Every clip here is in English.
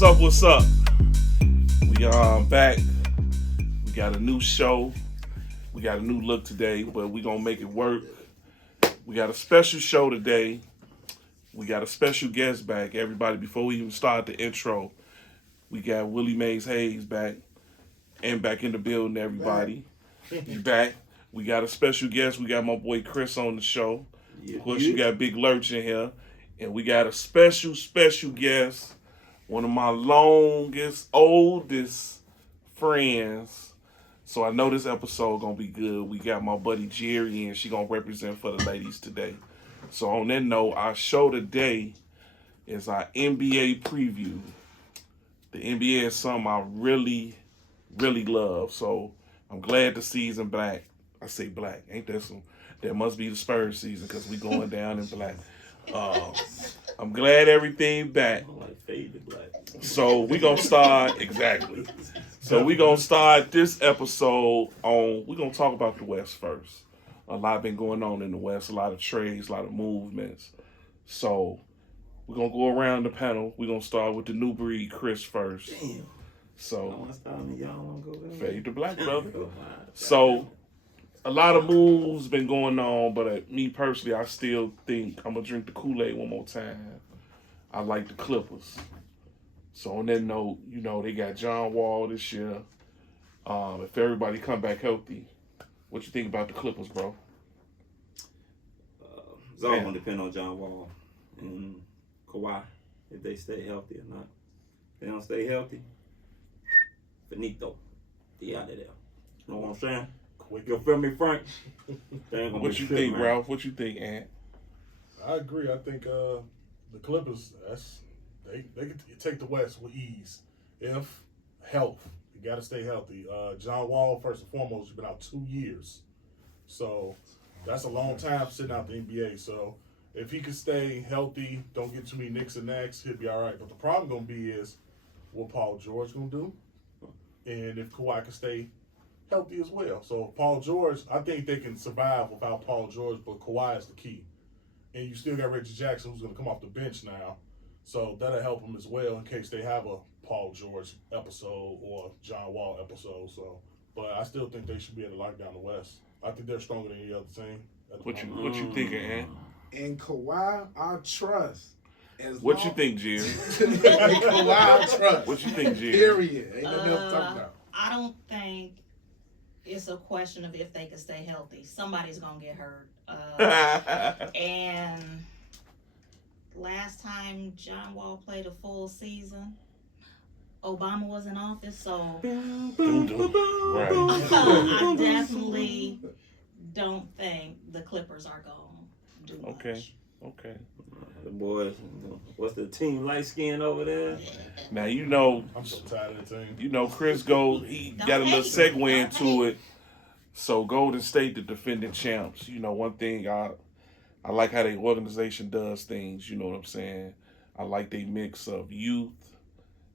What's up? We are back. We got a new show. We got a new look today, but we gonna make it work. We got a special show today. We got a special guest back. Everybody, before we even start the intro, we got Willie Mays Hayes back and back in the building. Everybody, you back. We got a special guest. We got my boy Chris on the show. Of course, you got Big Lurch in here, and we got a special guest. One of my longest, oldest friends. So I know this episode gonna be good. We got my buddy Geri in. She gonna represent for the ladies today. So on that note, our show today is our NBA preview. The NBA is something I really, really love. So I'm glad the season black. I say black. Ain't that some? That must be the Spurs season because we going down in black. I'm glad everything back. So we gonna start exactly. So we gonna start this episode on. We gonna talk about the West first. A lot been going on in the West. A lot of trades, a lot of movements. So we're gonna go around the panel. We're gonna start with the new breed, Chris first. Damn. So Y'all go there? fade to black, brother. So a lot of moves been going on, but me personally, I still think I'm gonna drink the Kool-Aid one more time. I like the Clippers. So on that note, you know, they got John Wall this year. If everybody come back healthy, what you think about the Clippers, bro? It's all going to depend on John Wall and Kawhi, if they stay healthy or not. If they don't stay healthy, finito. They out of there. You know what I'm saying? You feel me, Frank? What you think, man? Ralph? What you think, Ant? I agree. I think the Clippers, they can take the West with ease if health. You got to stay healthy. John Wall, first and foremost, has been out 2 years, so that's a long time sitting out the NBA. So if he can stay healthy, don't get too many nicks and knacks, he'll be all right. But the problem gonna be is what Paul George gonna do, and if Kawhi can stay healthy as well. So Paul George, I think they can survive without Paul George, but Kawhi is the key. And you still got Reggie Jackson, who's going to come off the bench now. So that'll help them as well in case they have a Paul George episode or John Wall episode. So, but I still think they should be able to lock down the West. I think they're stronger than any other team. What you thinking, Ant? And Kawhi, I trust. What you think, Jerry? Kawhi, I trust. What you think, Jerry? Period. Ain't nothing else to talk about. I don't think it's a question of if they can stay healthy. Somebody's gonna get hurt. And last time John Wall played a full season, Obama was in office, so Right. I definitely don't think the Clippers are gonna do much. Okay. The boys, what's the team light skin over there? Now you know, I'm so tired of the team. you know, Chris he got a little segue into it. So Golden State, the defending champs. You know, one thing I like how the organization does things. You know what I'm saying? I like they mix of youth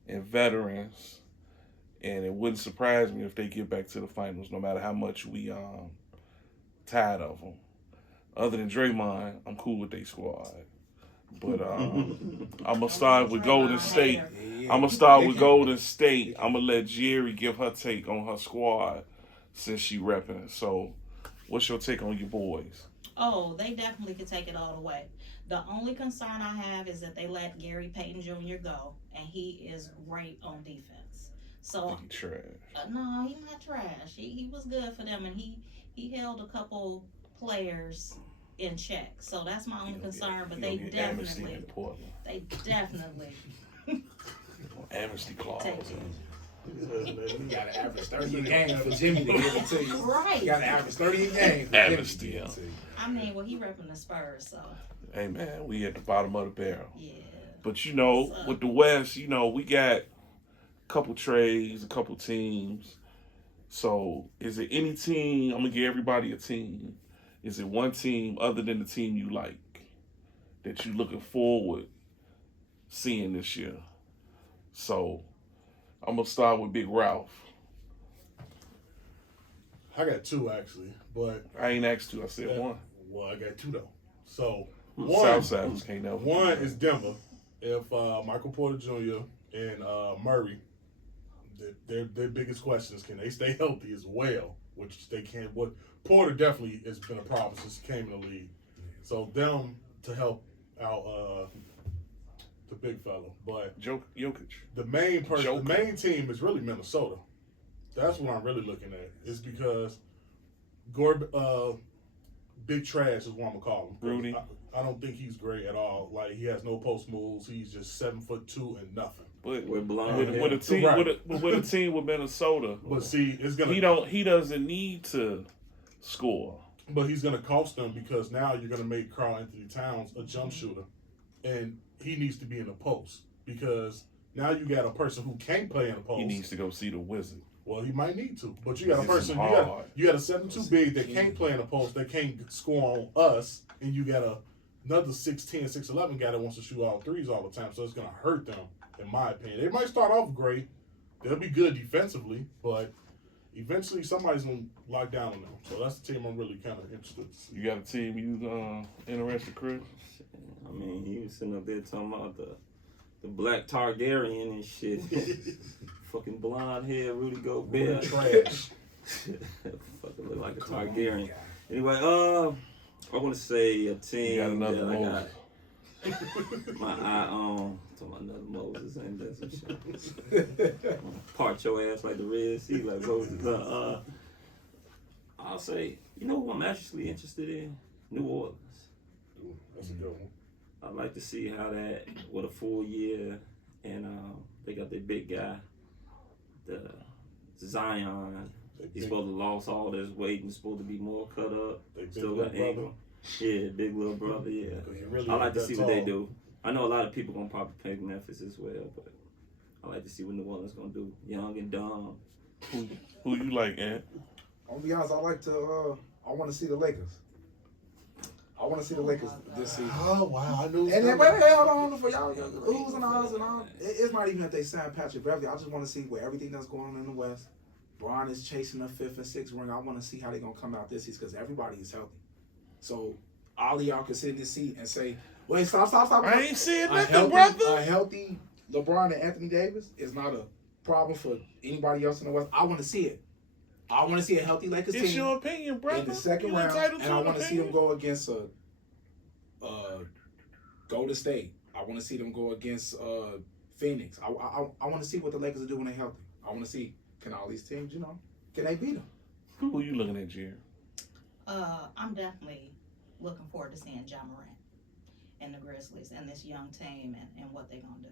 and veterans, and it wouldn't surprise me if they get back to the finals, no matter how much we tired of them. Other than Draymond, I'm cool with their squad. But I'm gonna start with Golden State. I'm gonna start with Golden State. I'm gonna let Geri give her take on her squad since she repping. So, what's your take on your boys? Oh, they definitely could take it all the way. The only concern I have is that they let Gary Payton Jr. go, and he is great on defense. So He trash. No, he's not trash. He was good for them, and he held a couple players in check. So that's my only concern. But they definitely Amnesty clause. You got to average 30 a game for Jimmy to give it to you. Right. You got to average 30 a game for Amnesty, Jimmy to give it to you. I mean, well, he repping the Spurs, so Hey man, we at the bottom of the barrel. yeah. But you know, with the West, you know, we got a couple trades, a couple teams. So is it any team? I'm gonna give everybody a team. Is it one team other than the team you like that you looking forward seeing this year? So I'm gonna start with Big Ralph. I got two actually, but I ain't asked two. I said one. Well, I got two though. So Southsiders can't never. One is Denver, if Michael Porter Jr. and Murray, their biggest question is, can they stay healthy as well? Which they can't. What Porter definitely has been a problem since he came in the league. So them to help out the big fella, but Jokic. the main person, the main team is really Minnesota. That's what I'm really looking at. It's because Big Trash is what I'm gonna call him. Rudy. I don't think he's great at all. Like, he has no post moves. He's just 7'2" and nothing. But With blonde with a team Right. with a team with Minnesota, But see, it's gonna he doesn't need to score. But he's gonna cost them because now you're gonna make Karl Anthony Towns a jump shooter, and he needs to be in the post because now you got a person who can't play in the post. He needs to go see the Wizard. Well, he might need to, but you got a It's person. hard. You got a 7'2" big that can't play in the post, that can't score on us, and you got another 6'10", 6'11" guy that wants to shoot all threes all the time. So it's gonna hurt them, in my opinion. They might start off great. They'll be good defensively, but eventually somebody's gonna lock down on them. So that's the team I'm really kind of interested to see. You got a team you interested, Chris? I mean, he was sitting up there talking about the black Targaryen and shit. Fucking blonde hair, Rudy Gobert. Trash. Fucking look like a Targaryen. Anyway, I want to say a team You got another that I Moses. got my eye on. Talking about another Moses, ain't that some shit? Part your ass like the Red Sea, like Moses. I'll say, you know who I'm actually interested in? New Orleans. Ooh, that's a good one. I'd like to see how that, with a full year, and they got their big guy, the Zion. He's supposed to lost all this weight and supposed to be more cut up. Still got ankle. Yeah, big little brother, yeah. Really I like to see what they tall. do. I know a lot of people gonna probably pick Memphis as well, but I like to see what New Orleans gonna do. Young and dumb. Who you like, Ant? I'll be honest, I want to see the Lakers. I want to see the Lakers this season. Oh wow, I knew. And then, wait, hold on for y'all, who's and ahs and all. It's not even that they signed Patrick Beverly. I just want to see where everything that's going on in the West. Bron is chasing the 5th and 6th ring. I want to see how they're gonna come out this season because everybody is healthy. So all of y'all can sit in this seat and say, "Wait, stop." I ain't saying nothing, A brother. healthy LeBron and Anthony Davis is not a problem for anybody else in the West. I want to see it. I want to see a healthy Lakers It's team your opinion, brother. in the second you round, entitled and to I an want to see them opinion. go against Golden State. I want to see them go against Phoenix. I want to see what the Lakers will do when they're healthy. I want to see, can all these teams, can they beat them? Who you looking at, Jerry? I'm definitely looking forward to seeing John Morant and the Grizzlies and this young team and what they're gonna do.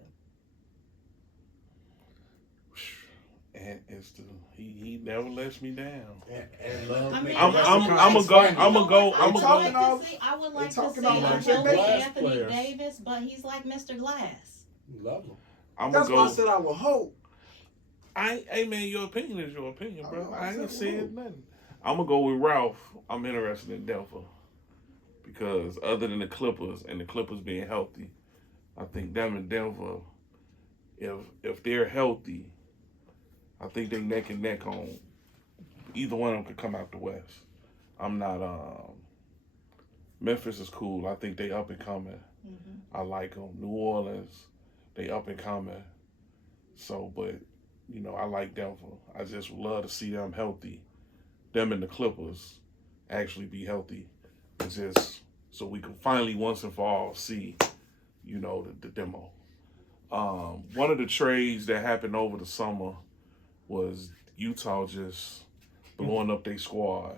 And he never lets me down. And love. I mean, I'm gonna go. I would talking like all- to see. I would they like to talking see all a like healthy glass Anthony players. Davis, but he's like Mr. Glass. Love them. I'm That's gonna why I go. said I will hope. Hey man, your opinion is your opinion, bro. I I ain't said saying nothing. I'm gonna go with Ralph. I'm interested in Denver because other than the Clippers and the Clippers being healthy, I think them in Denver, if they're healthy, I think they neck and neck on either one of them could come out the West. I'm not. Memphis is cool. I think they up and coming. Mm-hmm. I like them. New Orleans, they up and coming. So, but I like Denver. I just would love to see them healthy. Them and the Clippers actually be healthy. It's just so we can finally once and for all see, the demo. One of the trades that happened over the summer was Utah just blowing up their squad.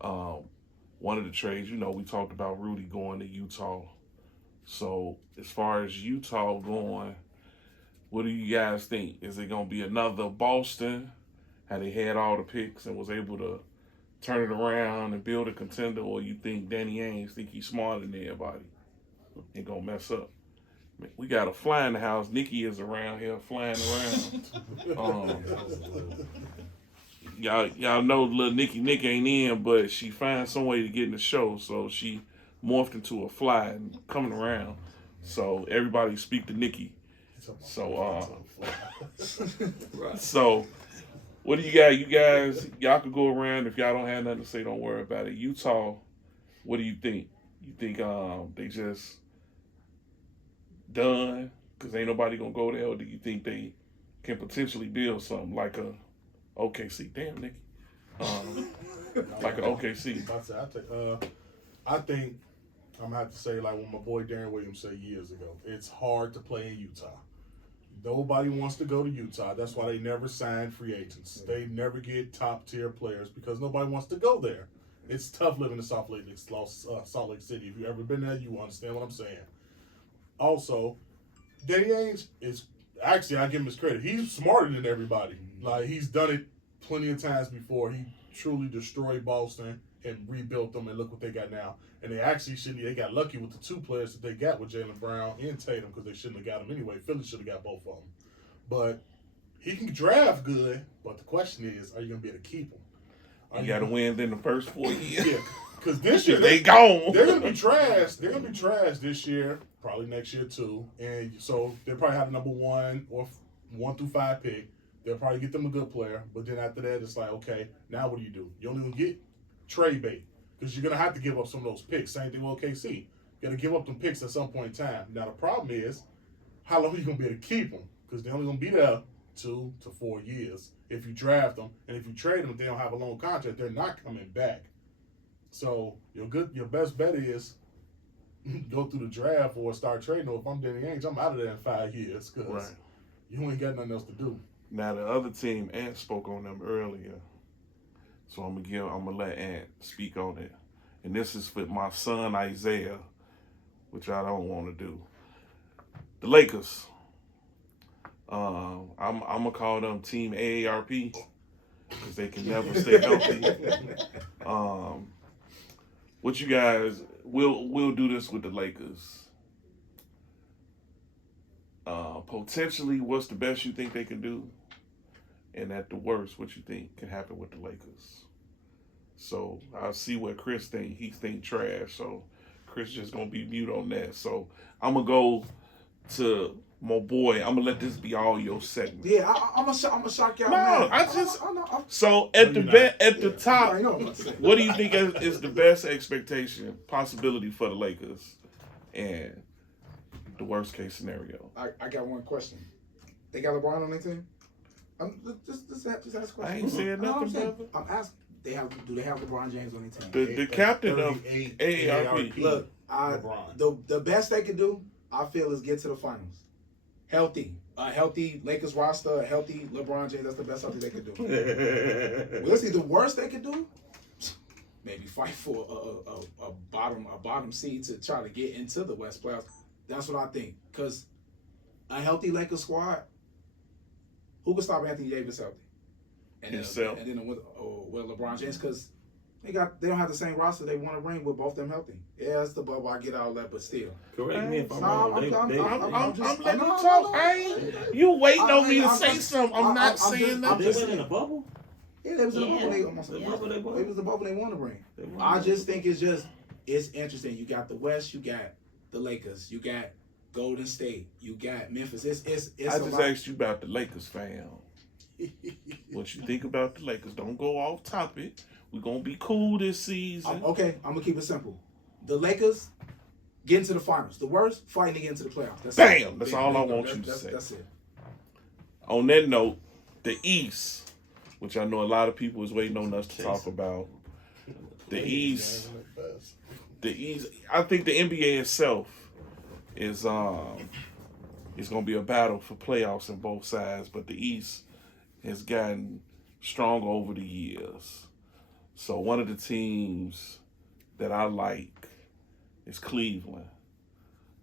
One of the trades, we talked about Rudy going to Utah. So as far as Utah going, what do you guys think? Is it going to be another Boston? How they had all the picks and was able to turn it around and build a contender? Or you think Danny Ainge think he's smarter than everybody and going to mess up? We got a fly in the house. Nikki is around here flying around. Y'all know little Nikki ain't in, but she finds some way to get in the show. So she morphed into a fly and coming around. So everybody speak to Nikki. So Right. so what do you got? You guys, y'all could go around. If y'all don't have nothing to say, don't worry about it. Utah, what do you think? You think they just done? Because ain't nobody gonna go there. Or do you think they can potentially build something like a OKC? Damn, Nicky. Like an OKC. I think I'm gonna have to say like what my boy Darren Williams said years ago. It's hard to play in Utah. Nobody wants to go to Utah. That's why they never sign free agents. They never get top tier players because nobody wants to go there. It's tough living in Salt Lake City. If you've ever been there, you understand what I'm saying. Also, Danny Ainge is actually, I give him his credit. He's smarter than everybody. Like he's done it plenty of times before. He truly destroyed Boston and rebuilt them, and look what they got now. And they actually they got lucky with the two players that they got with Jaylen Brown and Tatum because they shouldn't have got them anyway. Philly should have got both of them. But he can draft good, but the question is, are you going to be able to keep him? You got to win in the first 4 years. Yeah, because this year they gone. They're going to be trash. They're going to be trash this year, probably next year too. And so they'll probably have the number 1 or 1 through 5 pick. They'll probably get them a good player. But then after that, it's like, okay, now what do? You only going to get trade bait because you're going to have to give up some of those picks. Same thing with OKC. You got to give up them picks at some point in time. Now the problem is, how long are you going to be able to keep them? Because they're only going to be there 2 to 4 years if you draft them, and if you trade them, if they don't have a long contract, they're not coming back. So your best bet is go through the draft or start trading. Or if I'm Danny Ainge, I'm out of there in 5 years because you ain't got nothing else to do. Now the other team, Ant spoke on them earlier, so I'm gonna let Ant speak on it. And this is with my son Isaiah, which I don't want to do. The Lakers. I'm gonna call them Team AARP because they can never stay healthy. What you guys? We'll do this with the Lakers. Potentially, what's the best you think they can do? And at the worst, what you think can happen with the Lakers? So I see what Chris think. He think trash. So Chris just gonna be mute on that. So I'm gonna go to my boy. I'm gonna let this be all your segment. Yeah, I'm gonna shock y'all. No, man. I just. I'm So at the top, I know what I'm saying. what do you think is the best expectation possibility for the Lakers, and the worst case scenario? I got one question. They got LeBron on their team? Just ask a question. I ain't saying nothing, brother. I'm asking. Do they have LeBron James on their team? The captain of AARP. Look, LeBron. the best they could do, I feel, is get to the finals. Healthy. A healthy Lakers roster, a healthy LeBron James, that's the best healthy they could do. We'll see. The worst they could do, maybe fight for a bottom seed to try to get into the West playoffs. That's what I think. Because a healthy Lakers squad, who can stop Anthony Davis healthy? And Himself. Then LeBron James, because they don't have the same roster. They want to ring with both them healthy. Yeah, it's the bubble. I get all that, but still. Correct me if I'm No, wrong. I'm just- letting you no, talk. no. You waiting on me to I'm say just- something. I'm not saying They nothing. went in a bubble. Yeah, it was the Yeah. bubble. They almost The bubble they won. it was the bubble they want to bring. They won I the just bubble. think it's interesting. You got the West, you got the Lakers, you got Golden State, you got Memphis. It's I a just lot. asked you about the Lakers, fam. What you think about the Lakers? Don't go off topic. We're gonna be cool this season. Okay, I'm gonna keep it simple. The Lakers getting to the finals. The worst, fighting to get into the playoffs. That's Bam! it. That's Bam, all I bingo. want you to say. That's it. On that note, the East, which I know a lot of people is waiting on us to talk about. The East. I think the NBA itself is gonna be a battle for playoffs on both sides, but the East has gotten stronger over the years. So one of the teams that I like is Cleveland.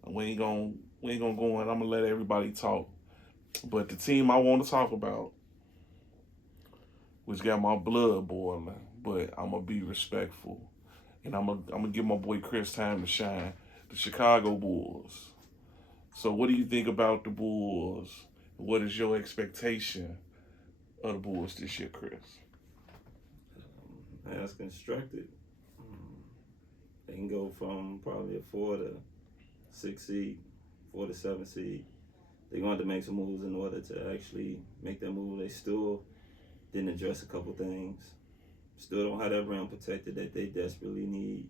And we ain't gonna go in. I'm gonna let everybody talk. But the team I want to talk about, which got my blood boiling, but I'm gonna be respectful, and I'm gonna give my boy Chris time to shine. The Chicago Bulls. So what do you think about the Bulls? What is your expectation of the Bulls this year, Chris? As constructed, they can go from probably a 4 to 6 seed, 4 to 7 seed. They're going to have to make some moves in order to actually make that move. They still didn't address a couple things. Still don't have that rim protected that they desperately need.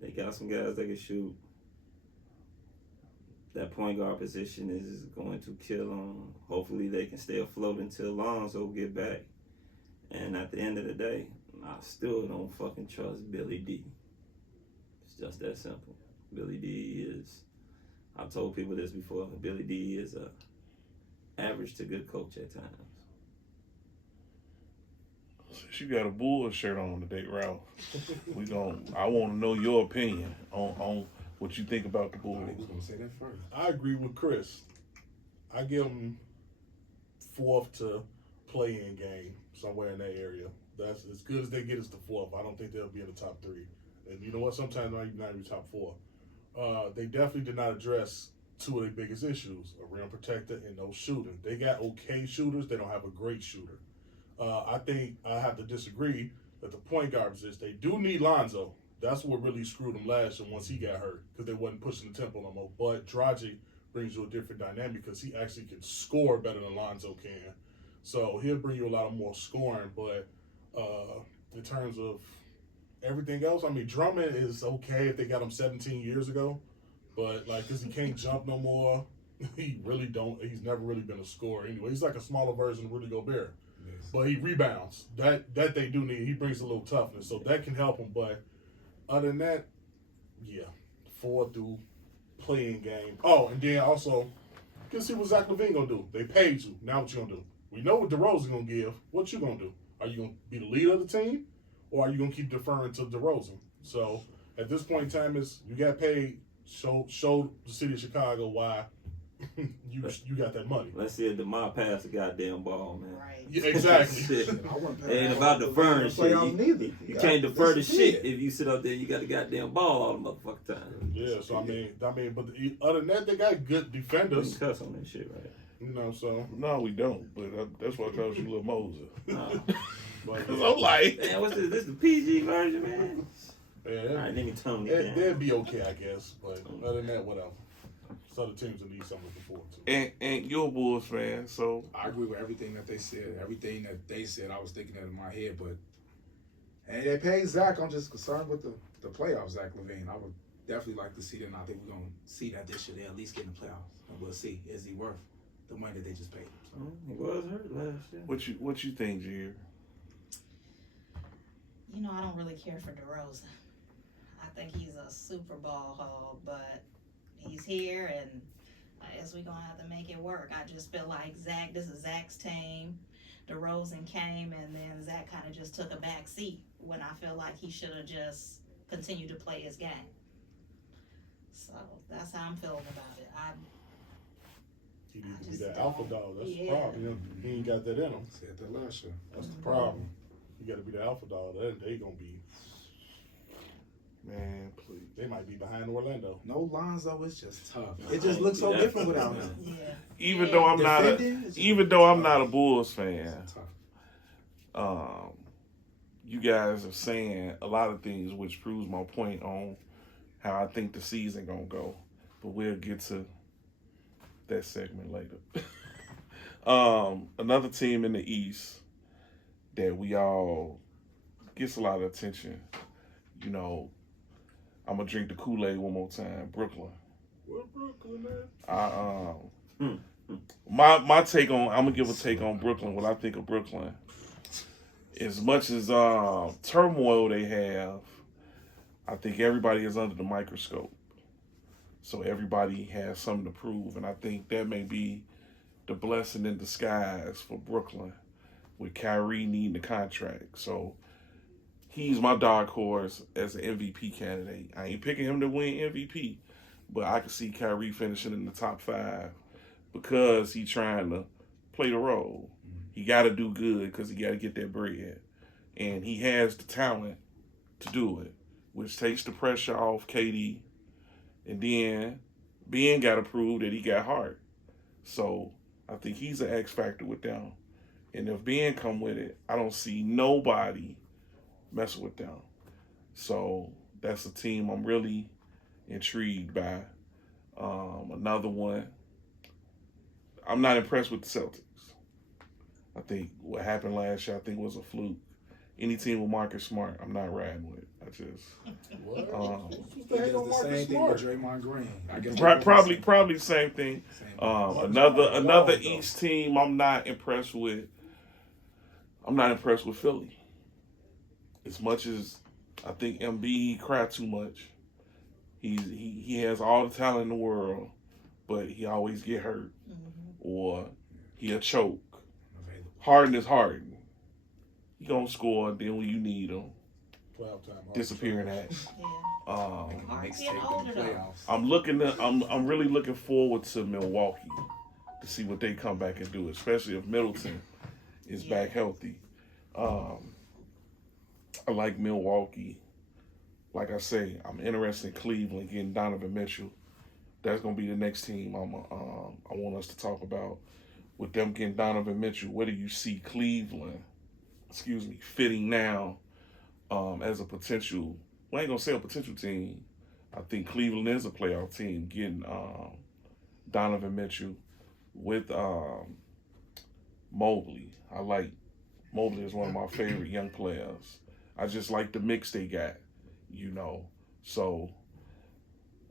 They got some guys that can shoot. that point guard position is going to kill them. Hopefully they can stay afloat until Lonzo get back. And at the end of the day, I still don't fucking trust Billy D. It's just that simple. Billy D is, I've told people this before, Billy D is a average to good coach at times. Since you got a Bulls shirt on today, Ralph, I want to know your opinion on what you think about the Bulls. I was gonna say that first. I agree with Chris. I give them fourth to play-in game somewhere in that area. That's as good as they get is the fourth. I don't think they'll be in the top three. And you know what? Sometimes not even top four. They definitely did not address two of their biggest issues: a rim protector and no shooting. They got okay shooters. They don't have a great shooter. I think I have to disagree that the point guard position, they do need Lonzo. That's what really screwed them last year once he got hurt, because they wasn't pushing the tempo no more. But Dragic brings you a different dynamic because he actually can score better than Lonzo can. So he'll bring you a lot of more scoring. But in terms of everything else, I mean, Drummond is okay if they got him 17 years ago. But, like, because he can't jump no more, he's never really been a scorer anyway. He's like a smaller version of Rudy Gobert. Yes. But he rebounds. That they do need. He brings a little toughness. So that can help him. But other than that, yeah, 4 through playing game. Oh, and then also, you can see what Zach LaVine going to do. They paid you. Now what you going to do? We know what DeRozan going to give. What you going to do? Are you going to be the leader of the team? Or are you going to keep deferring to DeRozan? So at this point in time, you got paid. Show the city of Chicago why you got that money. Let's see if DeMar pass the goddamn ball, man. Right. Yeah, exactly. Shit. I wouldn't pay It ain't that about ball. deferring shit. Playoffs You can't defer the This is shit it. if you sit up there and you got the goddamn ball all the motherfucking time. Yeah, so I mean, but other than that, they got good We defenders. can cuss on that shit, right? You know, so. No, we don't. But that's why I call you Lil Moses. Nah. But, Cause I'm like, Man, what's this? This the PG version, man? yeah, All right, let me tone it down. they'd be okay, I guess. But other than that, whatever. So other teams will need something to look forward to. and you're a Bulls fan, so I agree with everything that they said. Everything that they said, I was thinking that in my head. But and they paid Zach. I'm just concerned with the playoffs. Zach LaVine. I would definitely like to see them. I think we're gonna see that this year. They at least get in the playoffs, and we'll see is he worth the money that they just paid him. So. He was hurt last year. what you think, Jerry? You know, I don't really care for DeRozan. I think he's a Super Bowl hog, but he's here, and I guess we're going to have to make it work. I just feel like this is Zach's team. DeRozan came, and then Zach kind of just took a back seat when I feel like he should have just continued to play his game. So that's how I'm feeling about it. He needs to be just that don't- alpha dog. That's yeah. the problem. You know, he ain't got that in him. Said that last year. That's the problem. You got to be the alpha dog. They gonna be. Man, please. They might be behind Orlando. No Lonzo, it's just tough. It just looks so different without him. Yeah. Even though I'm not a Bulls fan, It's tough. you guys are saying a lot of things, which proves my point on how I think the season gonna go. But we'll get to that segment later. Another team in the East that we all gets a lot of attention. You know, I'm gonna drink the Kool-Aid one more time. Brooklyn. Where Brooklyn at? My take on, I'm gonna give a take on Brooklyn. What I think of Brooklyn, as much as turmoil they have, I think everybody is under the microscope. So everybody has something to prove, and I think that may be the blessing in disguise for Brooklyn, with Kyrie needing the contract. So he's my dark horse as an MVP candidate. I ain't picking him to win MVP, but I can see Kyrie finishing in the top 5 because he's trying to play the role. He got to do good because he got to get that bread. And he has the talent to do it, which takes the pressure off KD. And then Ben got to prove that he got heart. So I think he's an X factor with them. And if Ben come with it, I don't see nobody messing with them. So that's a team I'm really intrigued by. Another one, I'm not impressed with the Celtics. I think what happened last year, I think was a fluke. any team with Marcus Smart, I'm not riding with. I just What? Um, What's He the heck does on the Marcus same thing Smart? with Draymond Green. I guess probably the same thing. Another East team I'm not impressed with. I'm not impressed with Philly. As much as I think Embiid cried too much, he has all the talent in the world, but he always get hurt or he'll choke. Harden is Harden. He gonna score, then when you need him, Playoff time. disappearing at. Yeah. Harden's getting older though. I'm really looking forward to Milwaukee to see what they come back and do, especially if Middleton is back healthy. I like Milwaukee. Like I say, I'm interested in Cleveland getting Donovan Mitchell. That's gonna be the next team I want us to talk about. With them getting Donovan Mitchell, where do you see Cleveland, fitting now as a potential? Well, I ain't gonna say a potential team. I think Cleveland is a playoff team getting Donovan Mitchell with Mobley. I like Mobley is one of my favorite young players. I just like the mix they got, So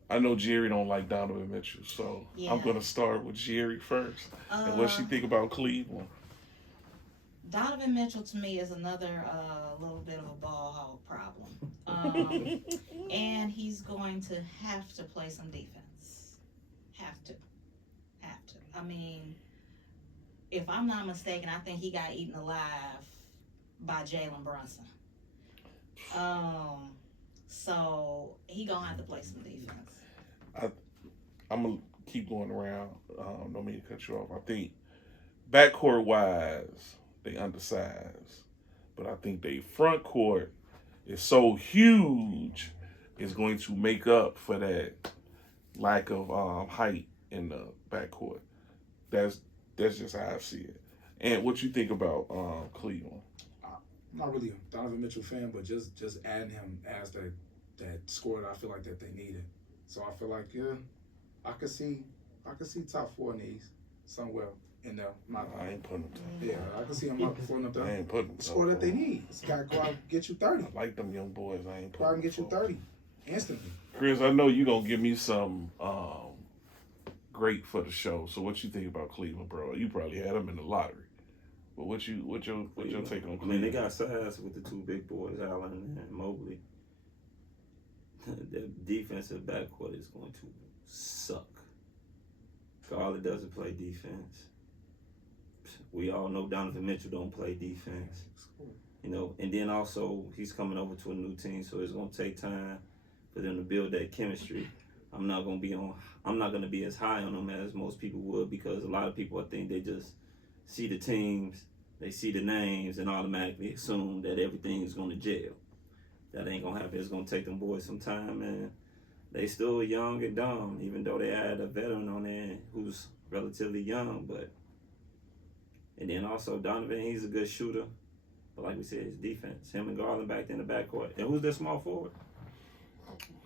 I know Geri don't like Donovan Mitchell, so I'm gonna start with Geri first. And what she think about Cleveland? Donovan Mitchell to me is another little bit of a ball hog problem. And he's going to have to play some defense. Have to. I mean, if I'm not mistaken, I think he got eaten alive by Jalen Brunson. So he gonna have to play some defense. I'm gonna keep going around. Don't mean to cut you off. I think backcourt wise, they undersized, but I think they front court is so huge, it's going to make up for that lack of height in the backcourt. That's just how I see it. And what you think about Cleveland? I'm not really a Donovan Mitchell fan, but just adding him as that scorer I feel like that they needed. So I feel like I could see top 4 in the East somewhere in there. I ain't putting them. Yeah, I can see him up before them. I ain't putting them. The score that they need. This guy go out and get you 30. I like them young boys. I ain't putting Go out and get you 30 instantly. Chris, I know you gonna give me some great for the show. So what you think about Cleveland, bro? You probably had them in the lottery. But what your take on Cleveland? I mean, they got size with the two big boys, Allen and Mobley. The defensive backcourt is going to suck. Garland doesn't play defense. We all know Donovan Mitchell don't play defense. And then also he's coming over to a new team, so it's going to take time for them to build that chemistry. I'm not going to be as high on them as most people would, because a lot of people, I think, they just see the teams, they see the names, and automatically assume that everything is going to gel. That ain't going to happen. It's going to take them boys some time, and they still young and dumb, even though they had a veteran on there who's relatively young. And then also Donovan, he's a good shooter. But like we said, his defense. Him and Garland back in the backcourt. And who's their small forward?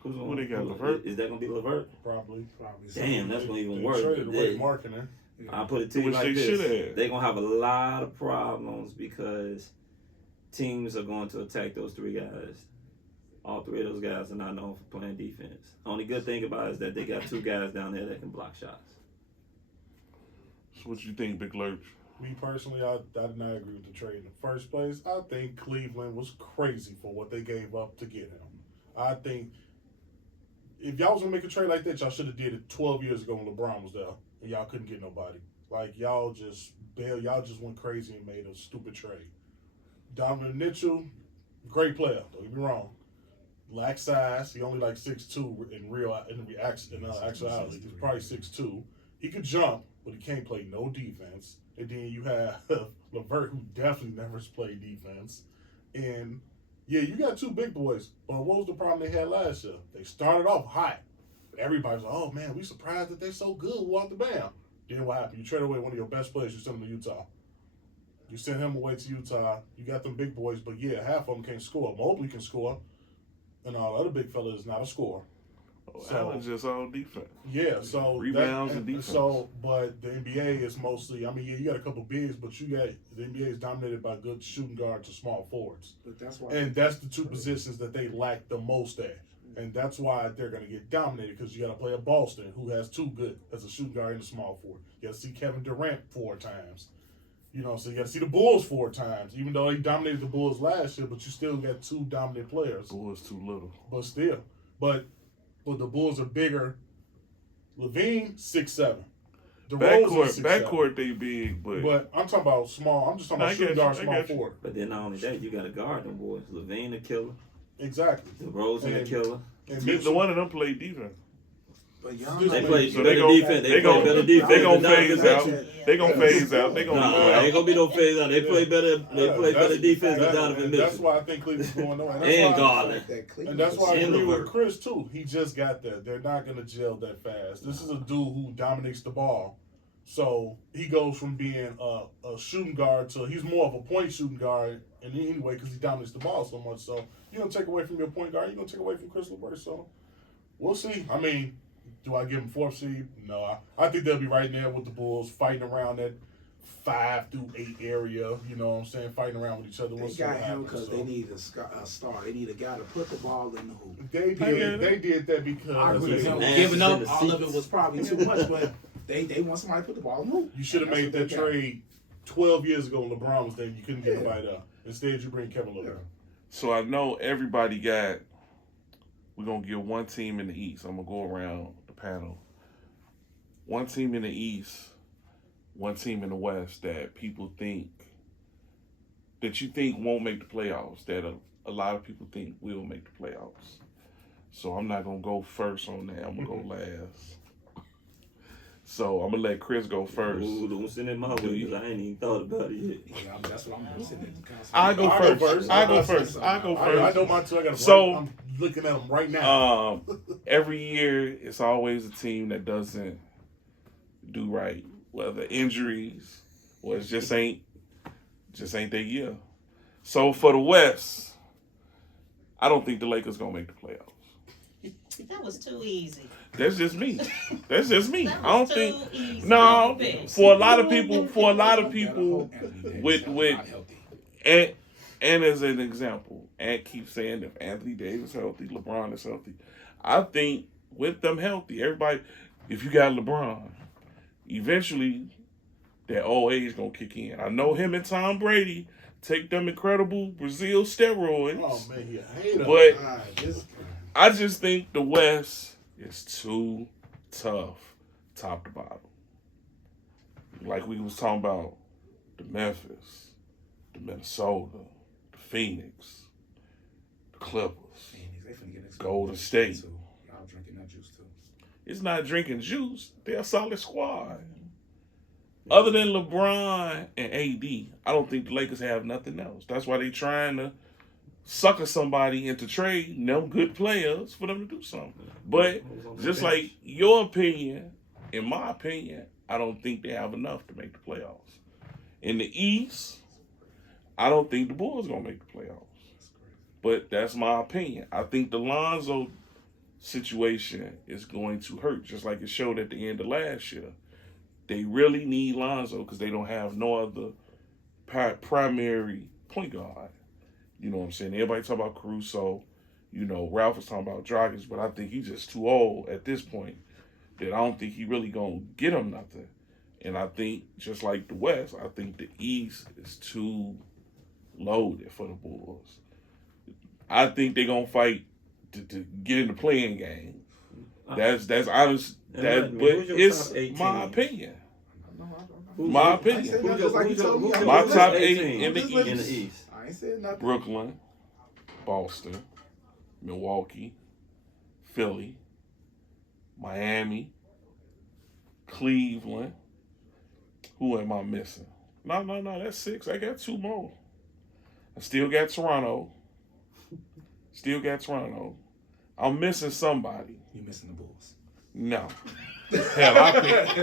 Who they got, LeVert? Is that going to be LeVert? Probably. Damn, that's going to even work. Traded away marketing. I put it to you like this. They're going to have a lot of problems because teams are going to attack those 3 guys. All 3 of those guys are not known for playing defense. Only good thing about it is that they got 2 guys down there that can block shots. So what you think, Big Lurch? Me personally, I did not agree with the trade in the first place. I think Cleveland was crazy for what they gave up to get him. I think if y'all was going to make a trade like that, y'all should have did it 12 years ago when LeBron was there and y'all couldn't get nobody. Like, y'all just went crazy and made a stupid trade. Donovan Mitchell, great player, don't get me wrong. Lack size, he only like 6'2" in actuality. He's probably 6'2". He could jump, but he can't play no defense. And then you have LeVert, who definitely never played defense. And yeah, you got 2 big boys. But what was the problem they had last year? They started off hot. Everybody's like, oh man, we surprised that they're so good. Who out the bam? Then what happened? You trade away one of your best players, you send him to Utah. You send him away to Utah. You got them big boys, but yeah, half of them can't score. Mobley can score. And all the other big fella is not a scorer. So- Allen's just all defense. Yeah, so Rebounds and defense. So, but the NBA is mostly. I mean, yeah, you got a couple bigs, but the NBA is dominated by good shooting guards to small forwards, But that's why. and that's the two positions that they lack the most at, and that's why they're going to get dominated because you got to play a Boston who has two good as a shooting guard and a small forward. You got to see Kevin Durant 4 times. You know, so you got to see the Bulls 4 times, even though they dominated the Bulls last year, but you still got 2 dominant players. Bulls too little. But still, but the Bulls are bigger. Levine 6'7". Backcourt they big, But I'm talking about small. I'm just talking I about shooting get you, guard, I small get you. forward. But then not only that, you got to guard them boys. Levine a killer. Exactly. DeRozan a And- killer. And the one of them play defense. But y'all They They know- play So better they gon- defense. they They play gon- better defense. They gonna than phase Donovan out. Mitchell. They gonna phase out. They gonna Nah, be ain't gonna be no phase out. They play better. They play better defense than Donovan That's Mitchell. why I think Cleveland's going on. And Garland. that Cleveland And that's why I And agree with LeVert. Chris too. He just got that. They're not going to gel that fast. This is a dude who dominates the ball. So he goes from being a shooting guard to he's more of a point shooting guard. And anyway, because he dominates the ball so much, so you're gonna take away from your point guard. You're gonna take away from Chris LeVert. So we'll see. I mean, do I give him 4th seed? No, I think they'll be right there with the Bulls, fighting around that 5 through 8 area. You know what I'm saying? Fighting around with each other. They We'll see what got him happens, because so. they need a star. They need a guy to put the ball in the hoop. They did that because I agree with him. Nasty Giving in up the all of it seats. was probably too much, but they want somebody to put the ball in the hoop. you should have That's made what that they got. trade 12 years ago when LeBron was there. You couldn't get nobody up. Instead, you bring Kevin Love. So I know everybody got. We're gonna give one team in the East. I'm gonna go around the panel. One team in the East, one team in the West that people think that you think won't make the playoffs. That a lot of people think will make the playoffs. So I'm not gonna go first on that. I'm gonna go last. So I'm gonna let Chris go first. Ooh, don't send it my way because I ain't even thought about it yet. Yeah, that's what I'm going to say. I go first. I go first. I go I first. know my two. I got So- I'm looking at them right now. Every year, it's always a team that doesn't do right, whether injuries or it just ain't their year. So for the West, I don't think the Lakers gonna make the playoffs. That was too easy. That's just me. That's just me. That I don't was think. too easy. No, Bitch. for a lot of people, with and as an example, Ant keeps saying if Anthony Davis healthy, LeBron is healthy. I think with them healthy, everybody, if you got LeBron, eventually that old age gonna kick in. I know him and Tom Brady take them incredible Brazil steroids, Oh man, he a hater. but I just think the West is too tough, top to bottom. Like we was talking about the Memphis, the Minnesota, the Phoenix, the Clippers. Golden State. Y'all drinking that juice too. It's not drinking juice. They're a solid squad. Other than LeBron and AD, I don't think the Lakers have nothing else. That's why they trying to sucker somebody into trading them good players for them to do something. But just like your opinion, in my opinion, I don't think they have enough to make the playoffs. In the East, I don't think the Bulls gonna make the playoffs. But that's my opinion. I think the Lonzo situation is going to hurt, just like it showed at the end of last year. They really need Lonzo because they don't have no other primary point guard. You know what I'm saying? Everybody talk about Caruso. You know, Ralph was talking about Dragic, but I think he's just too old at this point that I don't think he really going to get him nothing. And I think, just like the West, I think the East is too loaded for the Bulls. I think they're going to fight to get in the playing game. That's honest. But it's my opinion. My opinion. My top 8 in the East. I ain't saying nothing. Brooklyn, Boston, Milwaukee, Philly, Miami, Cleveland. Who am I missing? No, that's 6. I got 2 more. I still got Toronto. I'm missing somebody. You missing the Bulls. No. Hell,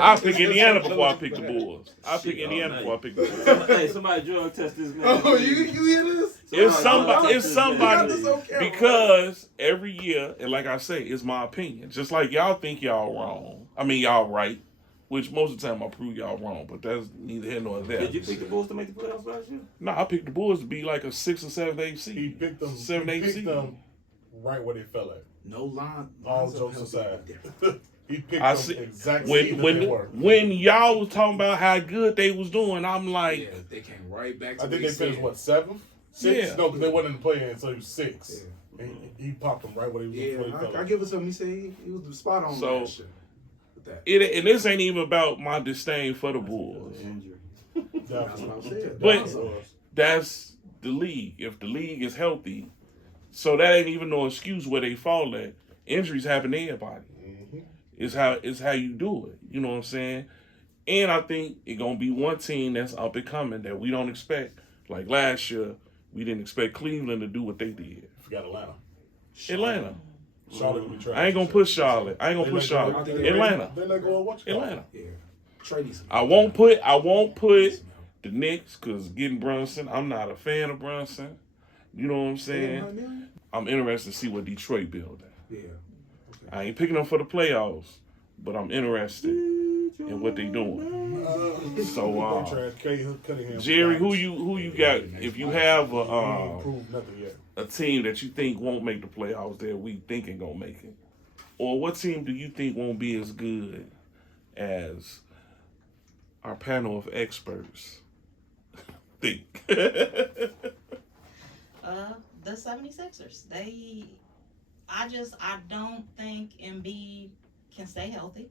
I pick Indiana before I pick the Bulls. I pick Indiana before I pick the Bulls. Hey, somebody drug test this man. Oh, you hear this? It's somebody. Drug test this man. Because every year, and like I say, it's my opinion. Just like y'all think y'all wrong. I mean, y'all right. Which most of the time I prove y'all wrong, but that's neither here nor there. Did you pick the Bulls to make the playoffs last year? No, I picked the Bulls to be like a 6 or 7, 8 seed. He picked them. 7, 8 seed. Them right where they fell at. No line. All lines jokes up aside. different. He picked I them see. exact seed that they were. When y'all was talking about how good they was doing, I'm like, Yeah, they came right back to I think where they he finished said. what, 7th? 6? Yeah. No, because they wasn't in the play-in, so he was 6. Yeah. And he popped them right where he was. Yeah, where he fell I at. give it to him. He said he was spot on So- last year with that. and this ain't even about my disdain for the Bulls. Injury. That's what I'm saying. But- Also, That's the league. If the league is healthy, so that ain't even no excuse where they fall at. Injuries happen to everybody. Mhm. It's how you do it. You know what I'm saying? And I think it's gonna be one team that's up and coming that we don't expect. Like last year, we didn't expect Cleveland to do what they did. Forgot Atlanta. Atlanta. Charlotte will be trash. I ain't gonna push Charlotte. I ain't gonna They push let go- Charlotte. they- Atlanta. They let go of what you call it. Atlanta. yeah, Trey needs some. I won't put the Knicks because getting Brunson. I'm not a fan of Brunson. You know what I'm saying? I'm interested to see what Detroit building. Yeah. I ain't picking them for the playoffs, but I'm interested in what they doing. So, Trash. Cunningham. Jerry, who you got? If you have He ain't proved nothing yet. a team that you think won't make the playoffs, that we thinking gonna make it, or what team do you think won't be as good as our panel of experts think? The 76ers. I don't think Embiid can stay healthy.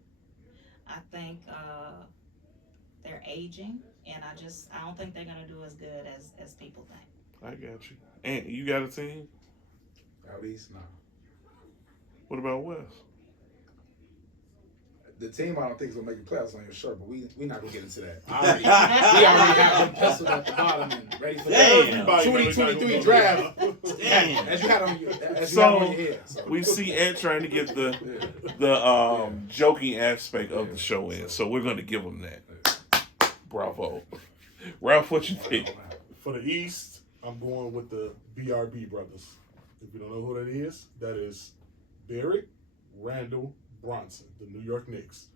I think they're aging, and I don't think they're gonna do as good as people think. I got you. And you got a team? Out east, no. What about West? The team I don't think is gonna make the playoffs on your shirt, but we not gonna get into that. We already have them penciled at the bottom and ready for the Damn. 2023 draft. Damn. As you had on your head. So. We see Ed trying to get the joking aspect of the show in, so we're going to give him that. Bravo. Ralph, what you think? For the East, I'm going with the BRB brothers. If you don't know who that is Barrett, Randall, Bronson. The New York Knicks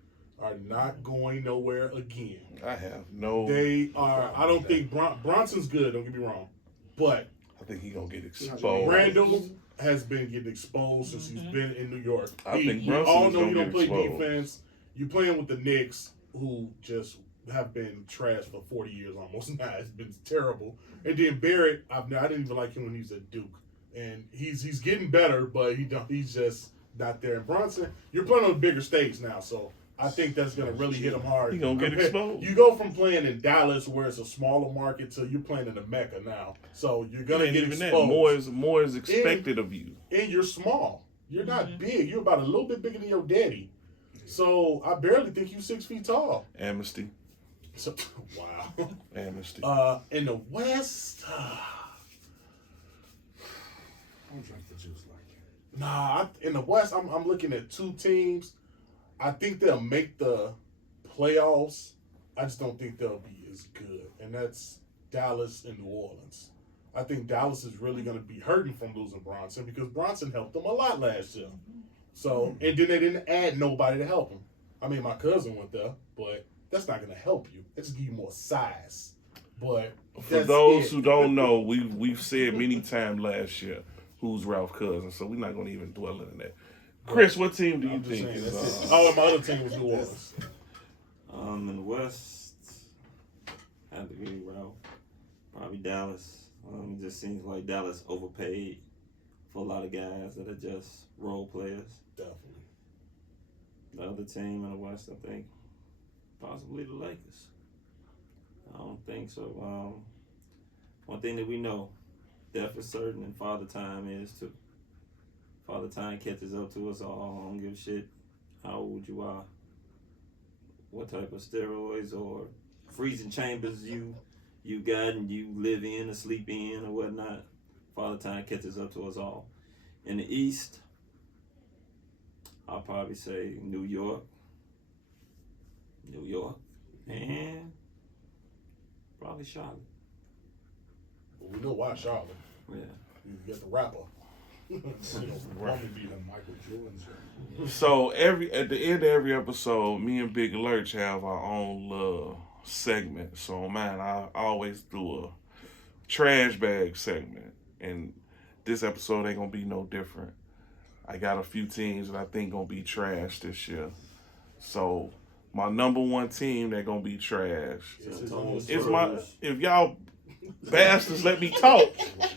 are not going nowhere again. I have no. They are. I don't think Bronson's good. Don't get me wrong, but I think he's going to get exposed. Randall has been getting exposed since he's been in New York. I think you Brunson all is know gonna you don't get play exposed. defense. You playing with the Knicks, who just have been trash for 40 years almost now. It's been terrible. And then Barrett, I didn't even like him when he was at Duke, and he's getting better, but he's just not there. And Bronson, you're playing on a bigger stage now, so I think that's gonna really hit him hard. He gonna get exposed. You go from playing in Dallas, where it's a smaller market, to you're playing in the Mecca now, so you're gonna And get even exposed. that, more is expected of you. And you're small. You're not big. You're about a little bit bigger than your daddy. So I barely think you're 6 feet tall. Amnesty. So, wow. Amnesty. In the West, Don't drink the juice like in the West, I'm looking at two teams. I think they'll make the playoffs. I just don't think they'll be as good, and that's Dallas and New Orleans. I think Dallas is really going to be hurting from losing Bronson because Bronson helped them a lot last year. So, and then they didn't add nobody to help him. I mean, my cousin went there, but that's not going to help you. It just give you more size. But For those who don't know, we've said many times last year who's Ralph Cousins, so we're not going to even dwell in that. Chris, what team do you think is? Oh, my other team was New Orleans. In the West, have to be Ralph. Probably Dallas. It just seems like Dallas overpaid for a lot of guys that are just role players. Definitely. The other team in the West, I think, possibly the Lakers. I don't think so. One thing that we know, death is certain and Father Time is too. Father Time catches up to us all. I don't give a shit how old you are, what type of steroids or freezing chambers you got and you live in or sleep in or whatnot. Father Time catches up to us all. In the East, I'll probably say New York, and probably Charlotte. Well, we know why Charlotte. Yeah. You get the rapper. Probably be him, Michael Jordan. So at the end of every episode, me and Big Lurch have our own little segment. So on mine, I always do a trash bag segment, and this episode ain't gonna be no different. I got a few teams that I think gonna be trash this year. So my number one team that gonna be trash is if y'all bastards let me talk.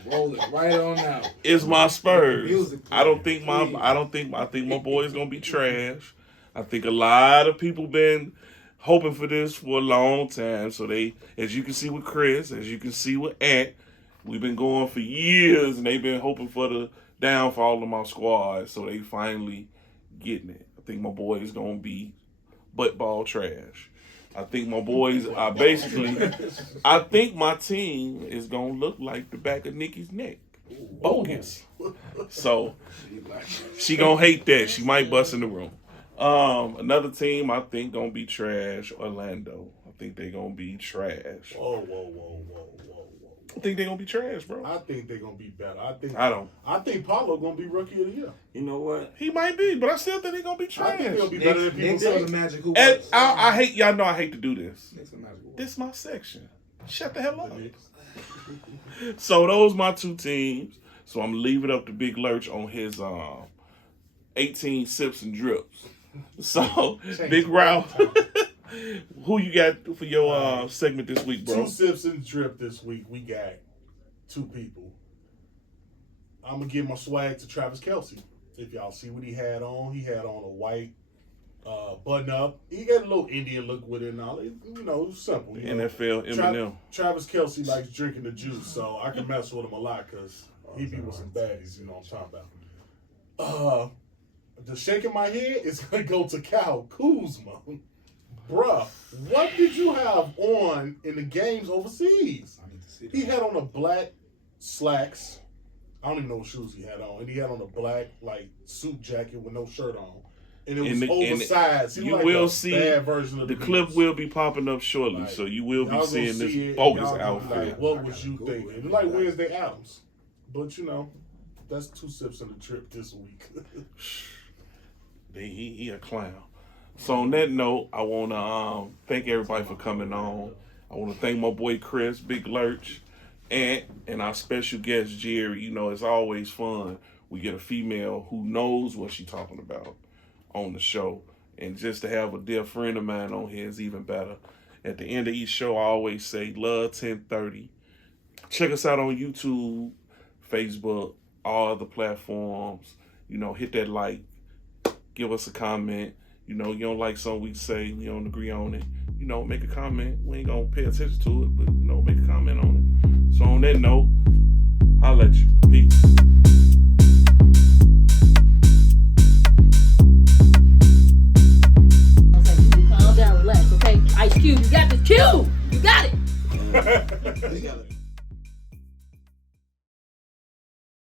Roll it right on out. Is my Spurs. I think my boys gonna be trash. I think a lot of people been hoping for this for a long time. So they, as you can see with Chris, as you can see with Ant, we've been going for years, and they've been hoping for the downfall of my squad. So they finally getting it. I think my boys gonna be butt ball trash. I think my boys are I think my team is gonna look like the back of Nikki's neck. Bogus. So she gonna hate that. She might bust in the room. Another team I think gonna be trash. Orlando. I think they gonna be trash. Whoa. I think they gonna be trash, bro. I think they're gonna be better. I think Paulo gonna be rookie of the year. You know what? He might be, but I still think they gonna be I trash. think they'll be better than people Next say. on the Magic Hoop. And I hate y'all know I hate to do this. Next on the Magic Hoop. This is my section. Shut the hell up. So those my two teams. So I'm gonna leave it up to Big Lurch on his 18 sips and drips. So Big Ralph, who you got for your segment this week, bro? 2 sips and drip this week. We got 2 people. I'm gonna give my swag to Travis Kelce. If y'all see what he had on a white button up. He got a little Indian look with it and all. It was simple. NFL Eminem. Travis Kelce likes drinking the juice, so I can mess with him a lot because he be with some baddies. You know what I'm talking about. The shake in my head is gonna go to Kyle Kuzma. Bruh, what did you have on in the games overseas? I need to see that. He had on a black slacks. I don't even know what shoes he had on. And he had on a black suit jacket with no shirt on. And it was oversized. You will see bad version of the clip will be popping up shortly, so you will be seeing this bogus outfit. What was you thinking? It's like Wednesday Addams. But that's 2 sips in the trip this week. He a clown. So on that note, I want to thank everybody for coming on. I want to thank my boy Chris, Big Lurch, and our special guest Geri. It's always fun. We get a female who knows what she's talking about on the show, and just to have a dear friend of mine on here is even better. At the end of each show, I always say love 1030. Check us out on YouTube, Facebook, all other platforms. Hit that like, give us a comment. You don't like something we say, we don't agree on it. Make a comment. We ain't gonna pay attention to it, but make a comment on it. So on that note, holla at you. Peace. Okay, calm down, relax, okay? Ice Cube, you got this. Cube! You got it! You got it.